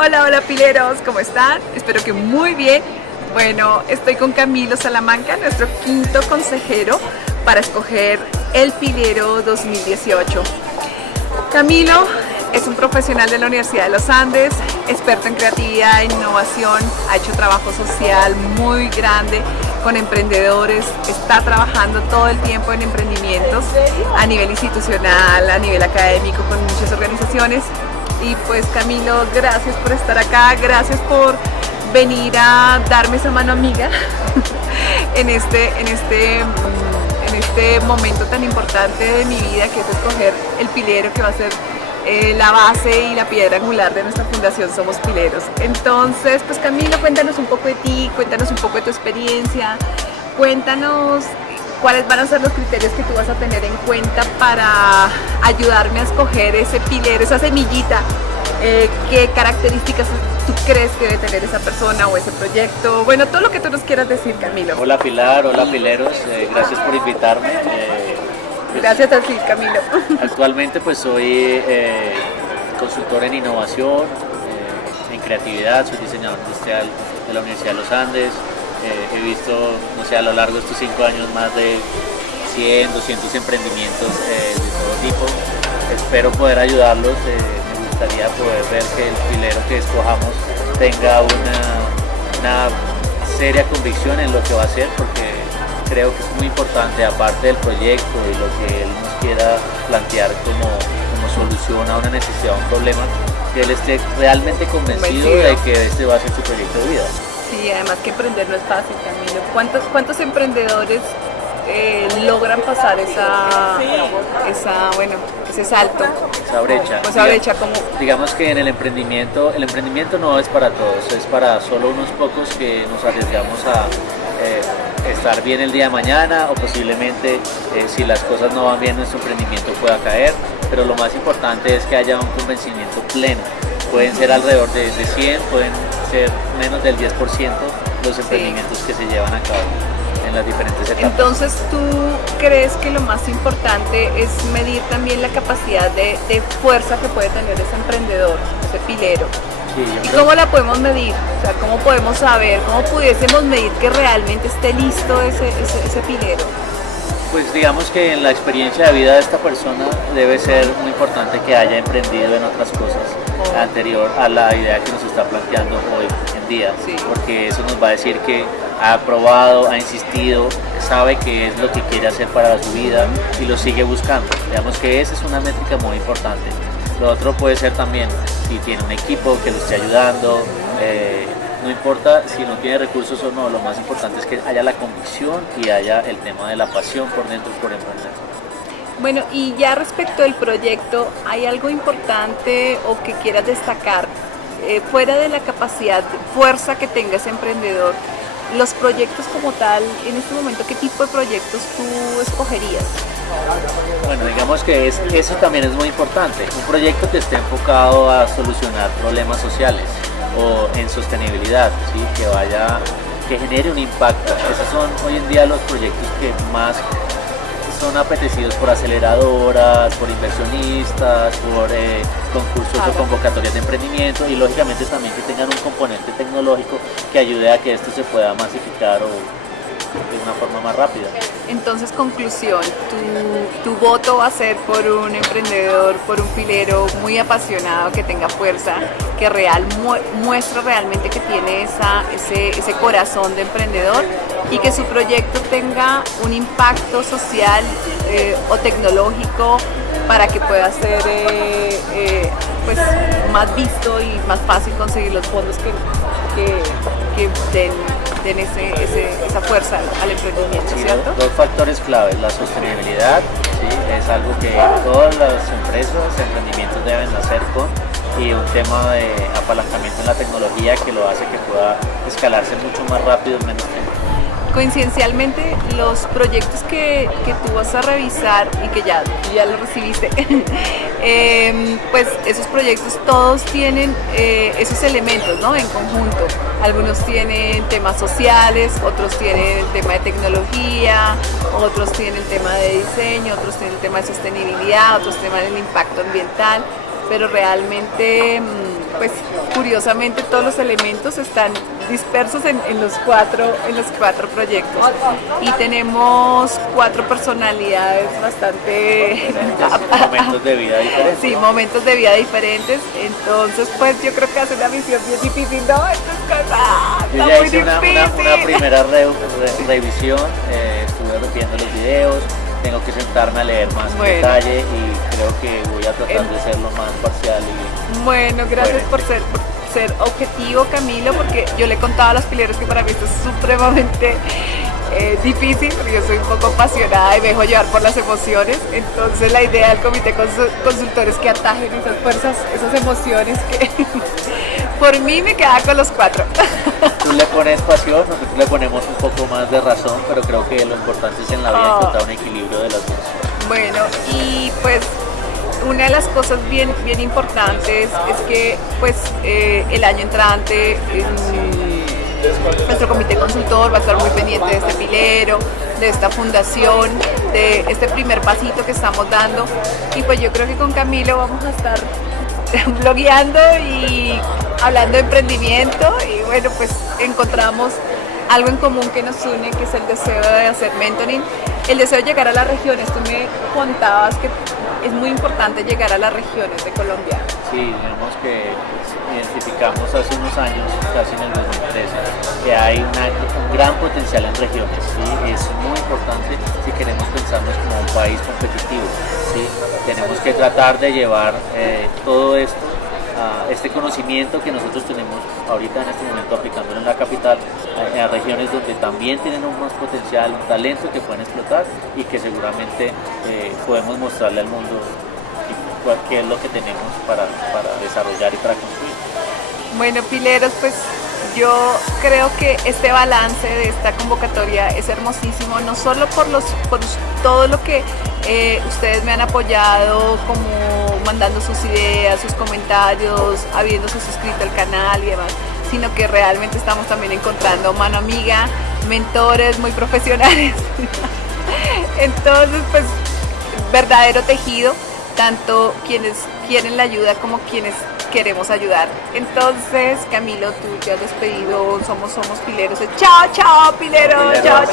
Hola, hola pileros, ¿cómo están? Espero que muy bien. Bueno, estoy con Camilo Salamanca, nuestro quinto consejero para escoger el pilero 2018. Camilo es un profesional de la Universidad de los Andes, experto en creatividad e innovación, ha hecho trabajo social muy grande con emprendedores, está trabajando todo el tiempo en emprendimientos a nivel institucional, a nivel académico, con muchas organizaciones. Y pues Camilo, gracias por estar acá, gracias por venir a darme esa mano amiga en este momento tan importante de mi vida, que es escoger el pilero que va a ser la base y la piedra angular de nuestra fundación Somos Pileros. Entonces, pues Camilo, cuéntanos un poco de ti, cuéntanos un poco de tu experiencia, cuéntanos cuáles van a ser los criterios que tú vas a tener en cuenta para ayudarme a escoger ese pilero, esa semillita. ¿Qué características tú crees que debe tener esa persona o ese proyecto? Bueno, todo lo que tú nos quieras decir, Camilo. Hola Pilar, hola Pileros, gracias por invitarme. Gracias a ti, Camilo. Actualmente pues soy consultor en innovación, en creatividad, soy diseñador industrial de la Universidad de los Andes. He visto, no sé, a lo largo de estos 5 años más de 100, 200 emprendimientos de todo tipo. Espero poder ayudarlos. Me gustaría poder ver que el pilero que escojamos tenga una seria convicción en lo que va a hacer, porque creo que es muy importante, aparte del proyecto y lo que él nos quiera plantear como solución a una necesidad, a un problema, que él esté realmente convencido de que este va a ser su proyecto de vida. Sí, además que emprender no es fácil, Camilo. ¿Cuántos emprendedores logran pasar ese salto? Esa brecha. Esa brecha, como... Digamos que en el emprendimiento no es para todos, es para solo unos pocos que nos arriesgamos a estar bien el día de mañana, o posiblemente si las cosas no van bien nuestro emprendimiento pueda caer, pero lo más importante es que haya un convencimiento pleno. Pueden ser alrededor de 100, pueden ser menos del 10% los emprendimientos que se llevan a cabo en las diferentes etapas. Entonces, ¿tú crees que lo más importante es medir también la capacidad de fuerza que puede tener ese emprendedor, ese pilero? Sí, ¿Y cómo la podemos medir? O sea, ¿cómo podemos saber, cómo pudiésemos medir que realmente esté listo ese pilero? Pues digamos que en la experiencia de vida de esta persona debe ser muy importante que haya emprendido en otras cosas anterior a la idea que nos está planteando hoy en día, sí, porque eso nos va a decir que ha probado, ha insistido, sabe qué es lo que quiere hacer para su vida y lo sigue buscando. Digamos que esa es una métrica muy importante. Lo otro puede ser también si tiene un equipo que lo esté ayudando. No importa si no tiene recursos o no, lo más importante es que haya la convicción y haya el tema de la pasión por dentro por emprender. Bueno, y ya respecto del proyecto, ¿hay algo importante o que quieras destacar fuera de la capacidad, fuerza que tenga ese emprendedor? Los proyectos como tal, en este momento, ¿qué tipo de proyectos tú escogerías? Bueno, digamos que eso también es muy importante. Un proyecto que esté enfocado a solucionar problemas sociales o en sostenibilidad, ¿sí? que genere un impacto. Esos son hoy en día los proyectos que más son apetecidos por aceleradoras, por inversionistas, por concursos o convocatorias de emprendimiento, y lógicamente también que tengan un componente tecnológico que ayude a que esto se pueda masificar o de una forma más rápida. Entonces, conclusión, tu voto va a ser por un emprendedor, por un pilero muy apasionado, que tenga fuerza, que muestre realmente que tiene ese corazón de emprendedor, y que su proyecto tenga un impacto social o tecnológico para que pueda ser pues, más visto y más fácil conseguir los fondos que den esa fuerza al emprendimiento, Sí, ¿cierto? dos factores claves: la sostenibilidad, ¿sí? Es algo que todas las empresas, emprendimientos deben hacer con, y un tema de apalancamiento en la tecnología que lo hace que pueda escalarse mucho más rápido en menos tiempo. Coincidencialmente, los proyectos que tú vas a revisar y que ya lo recibiste, pues esos proyectos todos tienen esos elementos, ¿no? En conjunto. Algunos tienen temas sociales, otros tienen el tema de tecnología, otros tienen el tema de diseño, otros tienen el tema de sostenibilidad, otros temas del impacto ambiental, pero realmente pues curiosamente todos los elementos están dispersos en los cuatro proyectos y tenemos 4 personalidades bastante Momentos de vida diferentes. sí, momentos de vida diferentes, entonces pues yo creo que hace una misión bien difícil, ¿no? Yo Está ya muy hice una difícil. primera revisión, estuve viendo los videos, tengo que sentarme a leer más en Bueno. detalle y creo que voy a tratar de ser lo más parcial y Bueno, gracias Bueno. por ser objetivo, Camilo, porque yo le contaba a los pileros que para mí esto es supremamente difícil, porque yo soy un poco apasionada y me dejo llevar por las emociones. Entonces la idea del comité consultor es que atajen esas fuerzas, esas emociones que por mí me quedaba con los 4. tú le pones pasión, nosotros le ponemos un poco más de razón, pero creo que lo importante es en la vida encontrar un equilibrio de las dos. Bueno, y pues una de las cosas bien importantes es que pues el año entrante nuestro comité consultor va a estar muy pendiente de este pilero, de esta fundación, de este primer pasito que estamos dando, y pues yo creo que con Camilo vamos a estar blogueando y hablando de emprendimiento, y bueno, pues encontramos algo en común que nos une, que es el deseo de hacer mentoring, el deseo de llegar a las regiones. Tú me contabas que es muy importante llegar a las regiones de Colombia. Sí, digamos que identificamos hace unos años, casi en el 2013, que hay un gran potencial en regiones, ¿sí? Es muy importante si queremos pensarnos como un país competitivo, ¿sí? Tenemos que tratar de llevar todo esto, este conocimiento que nosotros tenemos ahorita en este momento aplicándolo en la capital, a regiones donde también tienen un más potencial, un talento que pueden explotar y que seguramente podemos mostrarle al mundo qué es lo que tenemos para desarrollar y para construir. Bueno, pileros, pues yo creo que este balance de esta convocatoria es hermosísimo, no solo por todo lo que ustedes me han apoyado, como mandando sus ideas, sus comentarios, habiéndose suscrito al canal y demás, sino que realmente estamos también encontrando mano amiga, mentores muy profesionales. Entonces, pues, verdadero tejido, tanto quienes quieren la ayuda como quienes queremos ayudar. Entonces, Camilo, tú ya has despedido, somos pileros. Chao, chao, pileros, chao, chao.